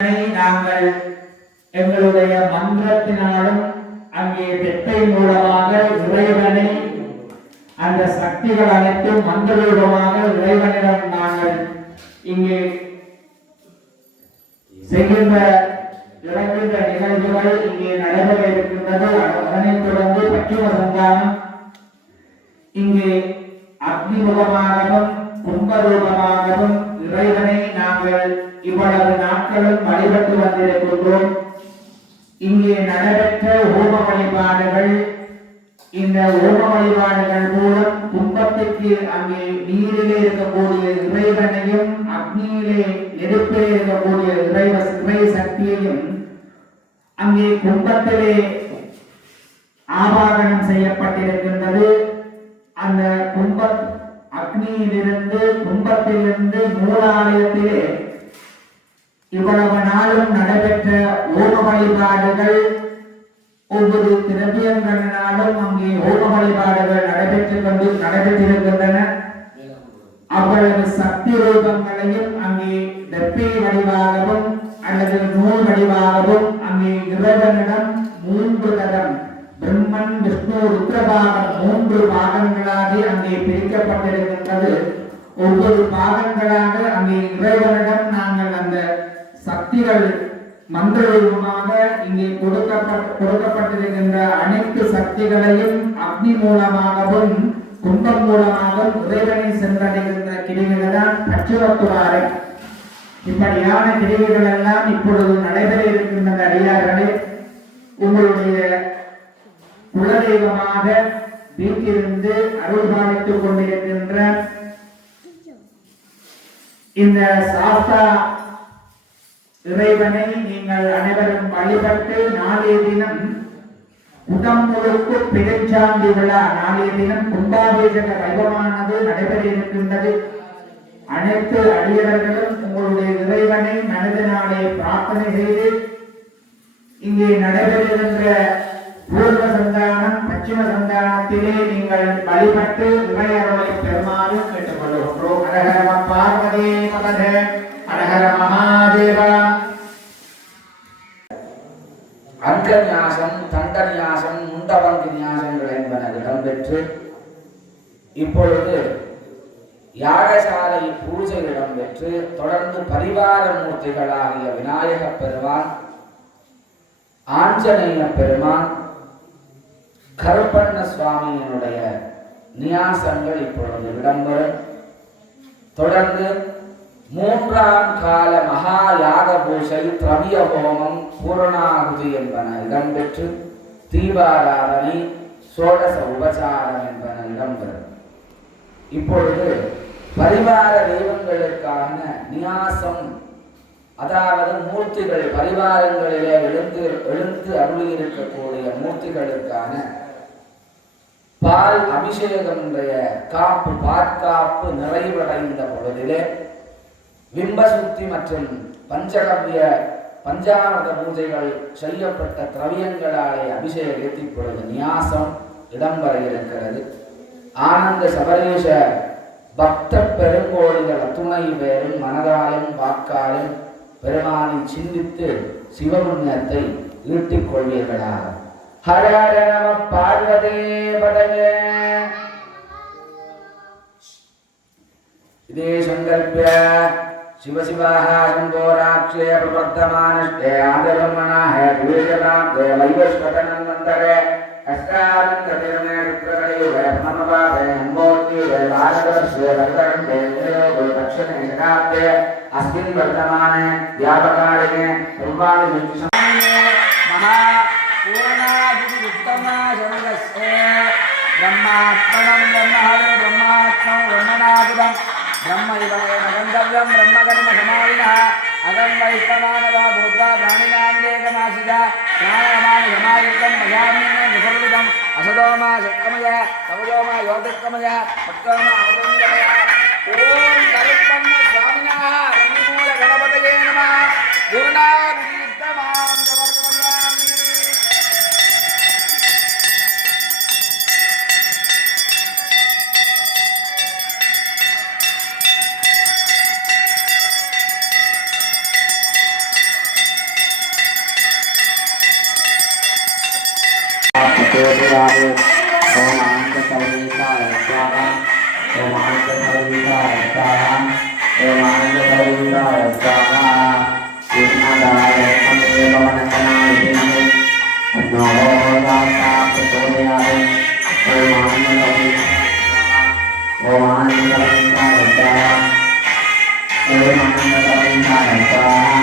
நாங்கள் எங்களுடைய மந்திரத்தினாலும் அங்கே பெட்டை மூலமாக இறைவனை அந்த சக்திகள் அனைத்தும் மந்திரூபமாக இறைவனிடம் நாங்கள் இங்கே செய்கின்ற இறங்குகின்ற நிகழ்வுகள் இங்கே நடைபெற இருக்கின்றது. அதனைத் தொடர்ந்து பச்சும சந்தானம் இங்கே அக்னிமுகமாகவும் கும்பரூபமாகவும் இறைவனை நாங்கள் இவ்வளவு நாட்களும் வழிபட்டு வந்திருக்கின்றோம். இங்கே நடைபெற்ற ஹோம வழிபாடுகள், இந்த ஹோம வழிபாடுகள் மூலம் கும்பத்திற்கு அங்கே நீரிலே இருக்கக்கூடிய இறைவனையும் அக்னியிலே நெருப்பிலே இருக்கக்கூடிய இறை சக்தியையும் அங்கே கும்பத்திலே ஆவாகனம் செய்யப்பட்டிருக்கின்றது. அந்த கும்ப அக்னியிலிருந்து கும்பத்திலிருந்து மூலாலயத்திலே இவ்வளவு நாளும் நடைபெற்ற ஹோம வழிபாடுகள் ஒவ்வொரு திரவியங்களினாலும் அங்கே ஹோம வழிபாடுகள் நடைபெற்றிருக்கின்றன. அவ்வளவு சக்தி ரூபங்களையும் அங்கே டெப்பை வடிவாகவும் அல்லது நூல் வடிவாகவும் அங்கே இறைவனிடம் 3 தரம் பிரம்மன் விஷ்ணு ருத்ரபாகம் 3 பாகங்களாக அங்கே பிரிக்கப்பட்டிருக்கின்றது. ஒவ்வொரு பாகங்களாக அங்கே இறைவனிடம் நாங்கள் அந்த சக்திகள் மந்திரமாக இங்கே கொடுக்கப்பட்டிருக்கின்ற அனைத்து சக்திகளையும் அக்னி மூலமாகவும் கும்பம் மூலமாகவும் இறைவனை சென்றடைகின்ற கிரிகைகள் தான் பச்சுவத்துவாரை. இப்படியான கிரிகைகள் எல்லாம் இப்பொழுது நடைபெற இருக்கின்ற அடியார்களே, உங்களுடைய குலதெய்வமாக வீட்டிலிருந்து அருள் பாலித்துக் கொண்டிருக்கின்ற இந்த சாஸ்தா இறைவனை நீங்கள் அனைவரும் வழிபட்டு நாளைய தினம் உடம்புக்கு பெருஞ்சாந்தி விழா, நாளைய தினம் கும்பாபிஷேக வைபவமானது நடைபெற இருக்கின்றது. அனைத்து அடியவர்களும் உங்களுடைய இறைவனை மனதினாலே பிரார்த்தனை செய்து இங்கே நடைபெறுகின்ற பூர்வ சந்தானம் பச்சிம சந்தானத்திலே நீங்கள் வழிபட்டு இறையருளை பெறுமாறு கேட்டுக்கொள்கிறோம். ஹரஹர பார்வதி பதே ஹரஹர மகாதேவா. அங்கநியாசம், தண்டநியாசம், முண்டவங்கி நியாசங்கள் என்பன இடம்பெற்று இப்பொழுது யாகசாலை பூஜை இடம்பெற்று தொடர்ந்து பரிவார மூர்த்திகளாகிய விநாயக பெருமான், ஆஞ்சநேய பெருமான், கருப்பண்ண சுவாமியினுடைய நியாசங்கள் இப்பொழுது இடம்பெறும். தொடர்ந்து 3ஆம் கால மகா யாக பூஜை, திரவிய ஹோமம், பூரணாகுதி என்பன இடம்பெற்று தீபாராதனை, சோடச உபசாரம் என்பன இடம்பெறும். இப்பொழுது பரிவார தெய்வங்களுக்கான நியாசம், அதாவது மூர்த்திகள் பரிவாரங்களிலே எழுந்து அருளியிருக்கக்கூடிய மூர்த்திகளுக்கான பால் அபிஷேகம் காப்பு பாற்காப்பு நிறைவடைந்த பொழுதிலே பிம்பசுத்தி மற்றும் பஞ்சகவ்ய பஞ்சாமத பூஜைகள் செய்யப்பட்ட திரவியங்களாலே அபிஷேகத்தை இப்பொழுது நியாசம் இடம்பெற இருக்கிறது. ஆனந்த சபரேஷ பக்த பெருங்கோடிகள் அத்துணை பேரும் மனதாலும் வாக்காலும் பெருமானை சிந்தித்து சிவபுண்ணியத்தை ஈட்டிக் கொள்வீர்களாக. ஹர ஹர நம பார்வதே பதயே. இதே சங்கல்பிய शिव शिवाः शम्भोराक्षे प्रवर्तमानस्ते आदिब्रह्मणाः द्विजनाथे वैवस्वतनन्वन्तरे अष्टानन्दतिरमे रुद्रकलियुगे ब्रह्मपादे अम्बोद्गीते भारतवर्षे भरतखण्डे निरोगे दक्षिणे शताब्दे अस्मिन् वर्तमाने व्यापकारिणे पूर्वादिदृष्टिसमये महापूर्णादित्तमाशनगस्य ब्रह्मात्मनं ब्रह्महरे ब्रह्मात्मं ब्रह्मणादिदम् ब्रह्मैवमेव गन्तव्यं ब्रह्मकर्म समाधिनः अगं वैष्णवानवा भूत्वा प्राणिनान्देकमासिता प्राणायामानि समायुक्तं भजाम्यं विसर्जितम् असतो मा शक्कमय तमजो मा ज्योतिर्गमय भक्तो मा अमृतंगमय. ॐ करुपन्न स्वामिनः रङ्गमूल गणपतये नमः. पूर्णादित्तमां समर्पयामि. प्रचोदयात् ओम आनंद सर्वेशाय स्वाहा ओम आनंद सर्वेशाय स्वाहा ओम आनंद सर्वेशाय स्वाहा कृष्णदाय समे भवनतनाय विद्महे नमोदाता प्रचोदयात् ओम आनंद सर्वेशाय ओम आनंद सर्वेशाय स्वाहा ओम आनंद सर्वेशाय स्वाहा